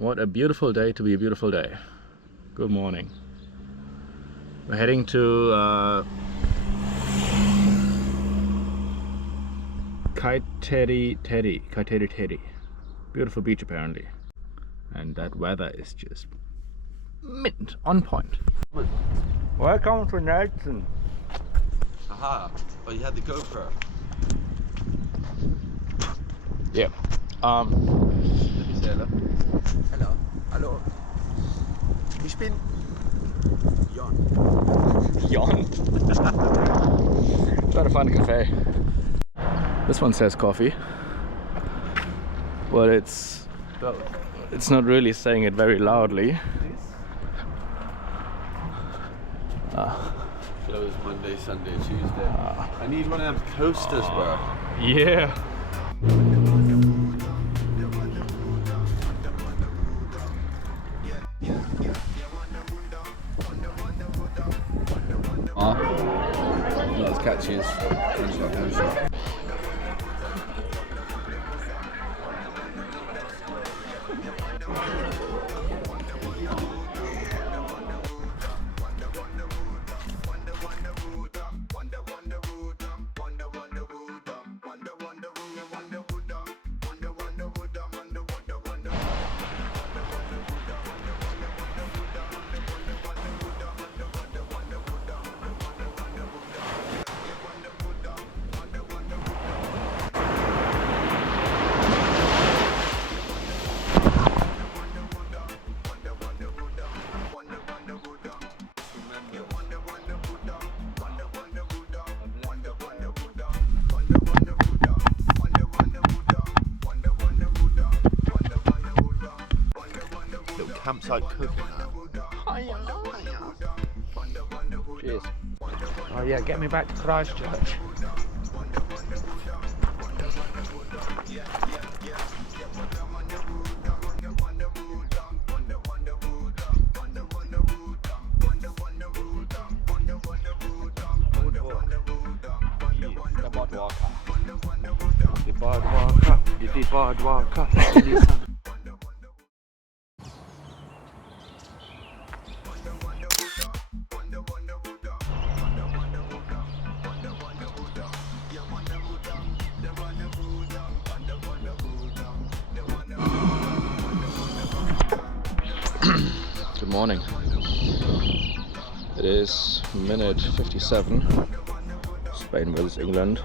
What a beautiful day to be a beautiful day. Good morning. We're heading to Kaiteriteri. Beautiful beach apparently. And that weather is just mint, on point. Welcome to Nelson. Aha! Oh, you had the GoPro. Yeah. Let me say hello. Hello. Hallo. Ich bin Jan. Jan? Trying to find a cafe. This one says coffee, but it's not really saying it very loudly. Closed Monday, Sunday, Tuesday. I need one of them coasters, bro. Yeah. Not as catchy as French like ocean. Campsite cooking that. Cheers. Oh yeah, get me back to Christchurch. The boardwalker. Good morning. It is minute 57. Spain versus England.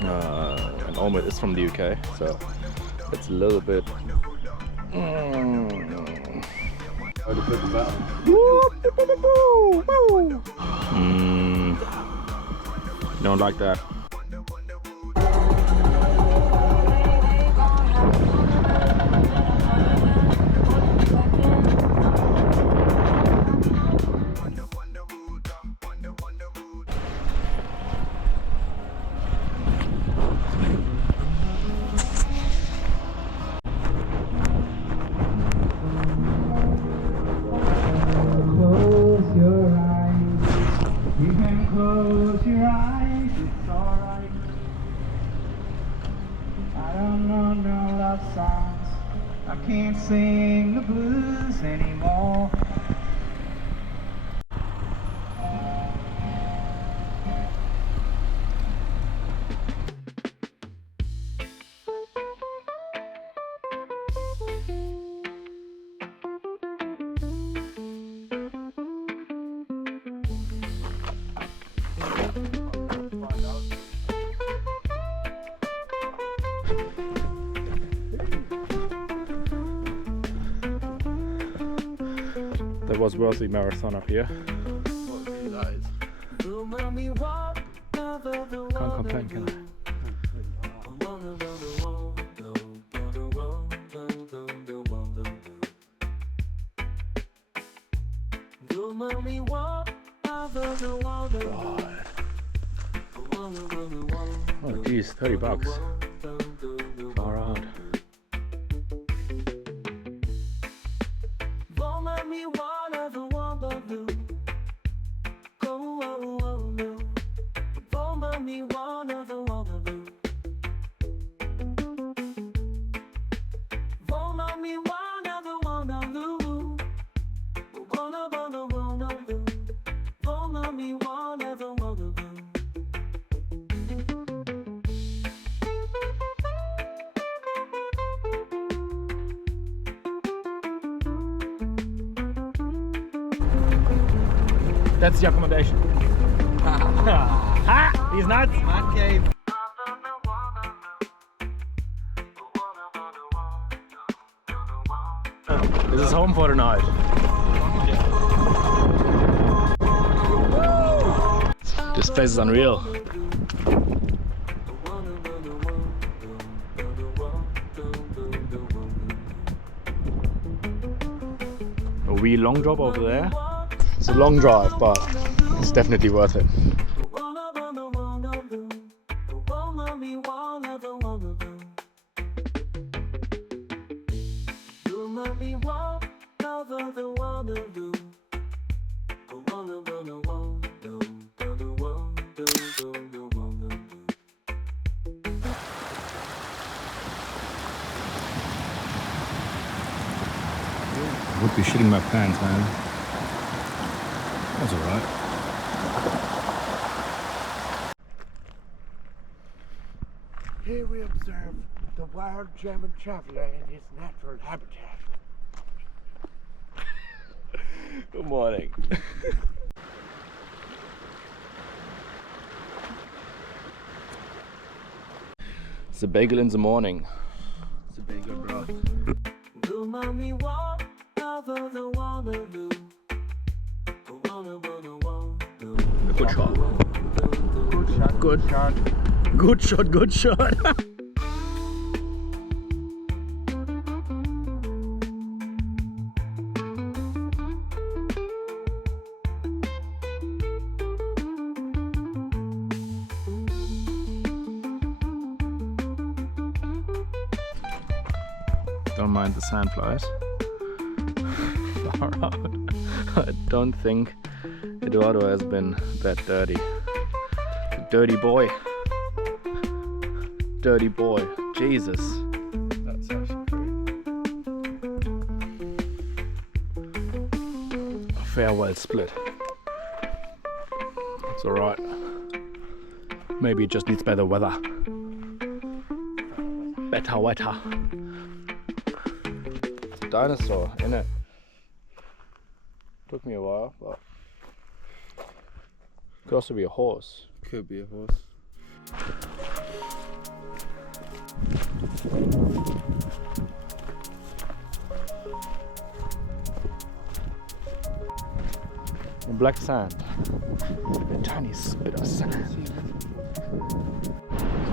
And Omid is from the UK, so it's a little bit. Don't like that. Close your eyes, it's alright. I don't know no love songs. I can't sing the blues anymore. There was Worsley Marathon up here. Can't complain, can I? Oh geez, $30. Far out. Me That's the accommodation. Ha! He's nuts! Man cave. This is home for the night. This place is unreal. A wee long drop over there. It's a long drive, but it's definitely worth it. I would be shitting my pants, man. That's alright. Here we observe the wild German traveler in his natural habitat. Good morning. It's a bagel in the morning. It's a bagel, bro. Good shot. Good shot. Good shot, good shot. Don't mind the sandflies. Far out. I don't think Eduardo has been that dirty. Dirty boy. Dirty boy. Jesus. That's actually great. Farewell split. It's alright. Maybe it just needs better weather. Better weather. It's a dinosaur, innit? Took me a while, but could also be a horse. Could be a horse. And black sand. A tiny bit of sand.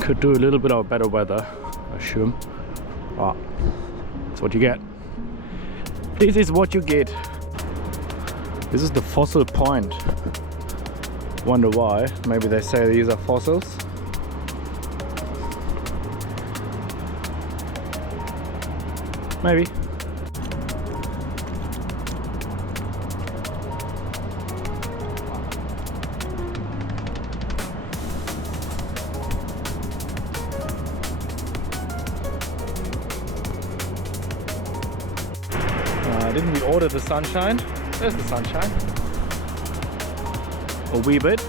Could do a little bit of better weather, I assume. But that's what you get. This is what you get. This is the fossil point. Wonder why. Maybe they say these are fossils. Maybe. Didn't we order the sunshine? There's the sunshine. A wee bit.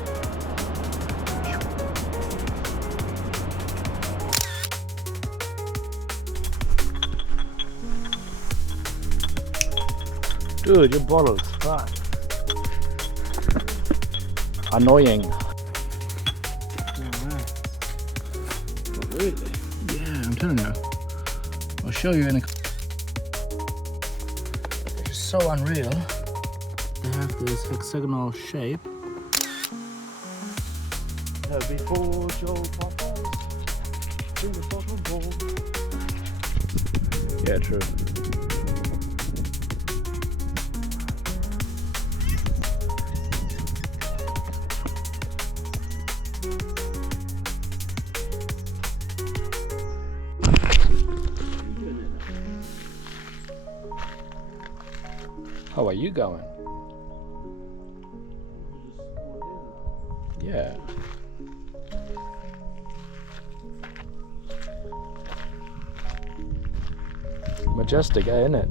Dude, your bottles. Fuck. Annoying. Really? Yeah, I'm telling you. I'll show you in a... It's so unreal. They have this hexagonal shape. Before Joe Papa's to the bottom bowl. Yeah, true. How are you going? Yeah. Majestic, isn't it?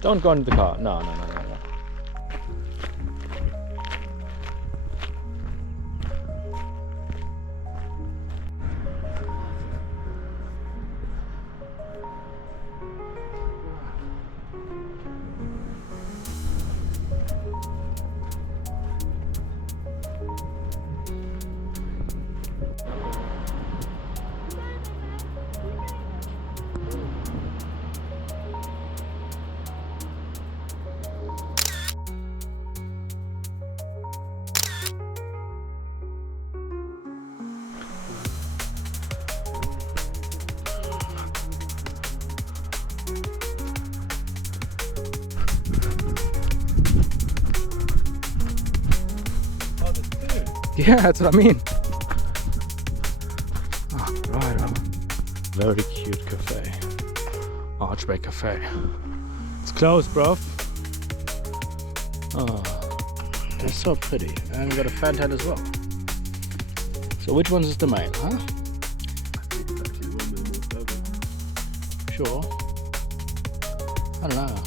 Don't go into the car. No, no, no, no, no. Yeah, that's what I mean. Oh, right on. Very cute cafe. Archway Cafe. It's closed, bruv. Oh, they're so pretty. And we got a fan tent as well. So which one's is the male, huh? Sure. I don't know.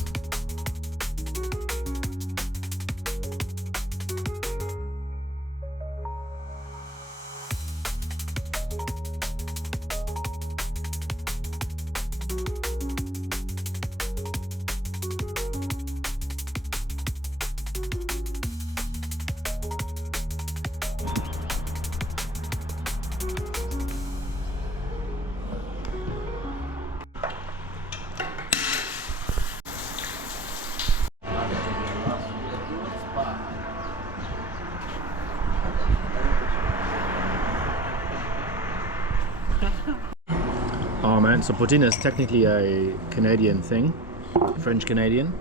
Oh man, so poutine is technically a Canadian thing, French Canadian.